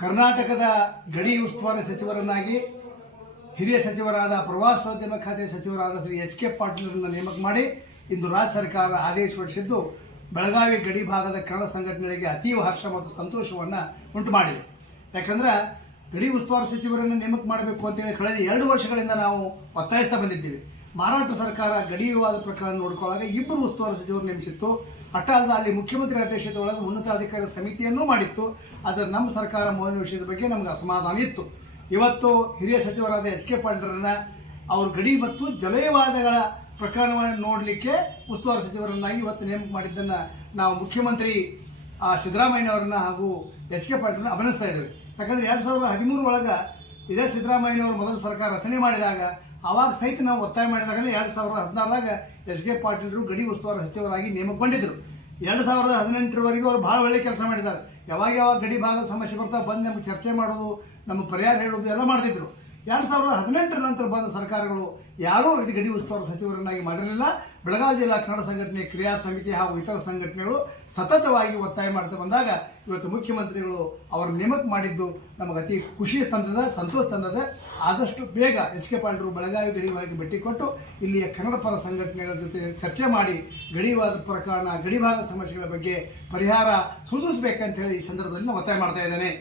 ಕರ್ನಾಟಕದ ಗಡಿ ಉಸ್ತುವಾರಿ ಸಚಿವರನ್ನಾಗಿ ಹಿರಿಯ ಸಚಿವರಾದ ಪ್ರವಾಸೋದ್ಯಮ ಖಾತೆ ಸಚಿವರಾದ ಶ್ರೀ ಎಚ್.ಕೆ. ಪಾಟೀಲರನ್ನು ನೇಮಕ ಮಾಡಿ ಇಂದು ರಾಜ್ಯ ಸರ್ಕಾರ ಆದೇಶ ಹೊರಡಿಸಿದ್ದು ಬೆಳಗಾವಿ ಗಡಿ ಭಾಗದ ಕನ್ನಡ ಸಂಘಟನೆಗಳಿಗೆ ಅತೀವ ಹರ್ಷ ಮತ್ತು ಸಂತೋಷವನ್ನು ಉಂಟು ಮಾಡಿದೆ. ಯಾಕಂದ್ರೆ ಗಡಿ ಉಸ್ತುವಾರಿ ಸಚಿವರನ್ನು ನೇಮಕ ಮಾಡಬೇಕು ಅಂತೇಳಿ ಕಳೆದ 2 ವರ್ಷಗಳಿಂದ ನಾವು ಒತ್ತಾಯಿಸ್ತಾ ಬಂದಿದ್ದೀವಿ. ಮಹಾರಾಷ್ಟ್ರ ಸರ್ಕಾರ ಗಡಿ ವಿವಾದ ಪ್ರಕರಣ ನೋಡಿಕೊಳ್ಳಾಗ 2 ಉಸ್ತುವಾರಿ ಸಚಿವರು ನೇಮಿಸಿತ್ತು. ಅಲ್ಲದೆ ಅಲ್ಲಿ ಮುಖ್ಯಮಂತ್ರಿ ಅಧ್ಯಕ್ಷತೆ ಒಳಗೆ ಉನ್ನತಾಧಿಕಾರಿ ಸಮಿತಿಯನ್ನೂ ಮಾಡಿತ್ತು. ಆದರೆ ನಮ್ಮ ಸರ್ಕಾರ ಮೌನ ವಿಷಯದ ಬಗ್ಗೆ ನಮಗೆ ಅಸಮಾಧಾನ ಇತ್ತು. ಇವತ್ತು ಹಿರಿಯ ಸಚಿವರಾದ ಎಚ್.ಕೆ. ಪಾಟೀಲರನ್ನ ಅವರು ಗಡಿ ಮತ್ತು ಜಲವಿವಾದಗಳ ಪ್ರಕರಣವನ್ನು ನೋಡಲಿಕ್ಕೆ ಉಸ್ತುವಾರಿ ಸಚಿವರನ್ನಾಗಿ ಇವತ್ತು ನೇಮಕ ಮಾಡಿದ್ದನ್ನು ನಾವು ಮುಖ್ಯಮಂತ್ರಿ ಸಿದ್ದರಾಮಯ್ಯನವರನ್ನ ಹಾಗೂ ಎಚ್.ಕೆ. ಪಾಟೀಲರನ್ನ ಅಭಿನಂದಿಸ್ತಾ ಇದ್ದೇವೆ. ಯಾಕಂದರೆ 2013 ಒಳಗೆ ಇದೇ ಸಿದ್ದರಾಮಯ್ಯನವರು ಮೊದಲ ಸರ್ಕಾರ ರಚನೆ ಮಾಡಿದಾಗ ಆವಾಗ ಸಹಿತ ನಾವು ಒತ್ತಾಯ ಮಾಡಿದಾಗ 2016 ಎಚ್.ಕೆ. ಪಾಟೀಲರು ಗಡಿ ಉಸ್ತುವಾರಿ ಸಚಿವರಾಗಿ ನೇಮಕಗೊಂಡಿದ್ದರು. 2018 ಅವರು ಭಾಳ ಒಳ್ಳೆ ಕೆಲಸ ಮಾಡಿದ್ದಾರೆ. ಯಾವಾಗ ಗಡಿ ಭಾಗದ ಸಮಸ್ಯೆ ಬರ್ತಾ ಬಂದು ನಮಗೆ ಚರ್ಚೆ ಮಾಡೋದು, ನಮ್ಮ ಪರಿಹಾರ ಹೇಳೋದು ಎಲ್ಲ ಮಾಡ್ತಿದ್ರು. 2018 ನಂತರ ಬಂದ ಸರ್ಕಾರಗಳು ಯಾರೂ ಇದು ಗಡಿ ಉಸ್ತುವಾರಿ ಸಚಿವರನ್ನಾಗಿ ಮಾಡಿರಲಿಲ್ಲ. ಬೆಳಗಾವಿ ಜಿಲ್ಲಾ ಕನ್ನಡ ಸಂಘಟನೆ ಕ್ರಿಯಾ ಸಮಿತಿ ಹಾಗೂ ಇತರ ಸಂಘಟನೆಗಳು ಸತತವಾಗಿ ಒತ್ತಾಯ ಮಾಡ್ತಾ ಬಂದಾಗ ಇವತ್ತು ಮುಖ್ಯಮಂತ್ರಿಗಳು ಅವರು ನೇಮಕ ಮಾಡಿದ್ದು ನಮಗೆ ಅತಿ ಖುಷಿ ತಂದದ, ಸಂತೋಷ ತಂದದ. ಆದಷ್ಟು ಬೇಗ ಎಚ್.ಕೆ. ಪಾಟೀಲರು ಬೆಳಗಾವಿ ಗಡಿ ಭಾಗಕ್ಕೆ ಭೇಟಿ ಕೊಟ್ಟು ಇಲ್ಲಿಯ ಕನ್ನಡ ಪರ ಸಂಘಟನೆಗಳ ಜೊತೆ ಚರ್ಚೆ ಮಾಡಿ ಗಡಿವಾದ ಪ್ರಕರಣ, ಗಡಿ ಭಾಗದ ಸಮಸ್ಯೆಗಳ ಬಗ್ಗೆ ಪರಿಹಾರ ಸೂಚಿಸಬೇಕಂತ ಹೇಳಿ ಈ ಸಂದರ್ಭದಲ್ಲಿ ನಾನು ಒತ್ತಾಯ ಮಾಡ್ತಾ ಇದ್ದೇನೆ.